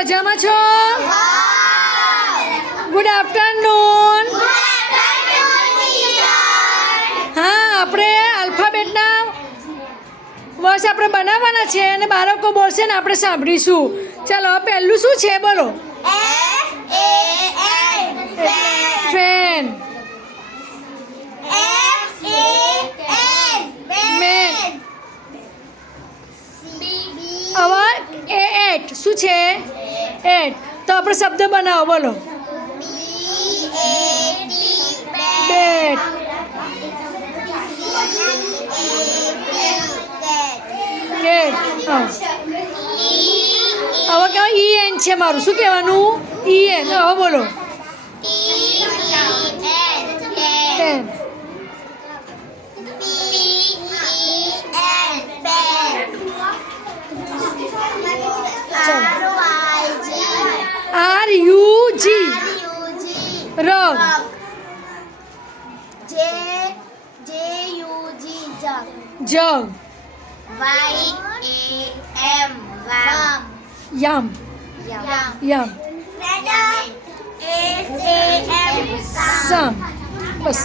મજામાં છો? Good afternoon. હા, આપણે આલ્ફાબેટના વર્ડ આપણે બનાવવાના છે અને બાળકો બોલશે ને આપણે સાંભળીશું. ચાલો, પહેલું શું છે બોલો? ફેન. મેન. હવે એટ શું છે? એટ. તો આપણે શબ્દ બનાવો, બોલો. બેટ. કેટ. હા, હવે કહેવાય ઈ એન છે મારું. શું કહેવાનું? E N. હવે બોલો. Pen. RUG. Rug. Jug. Yum. Yum. Sum. બસ.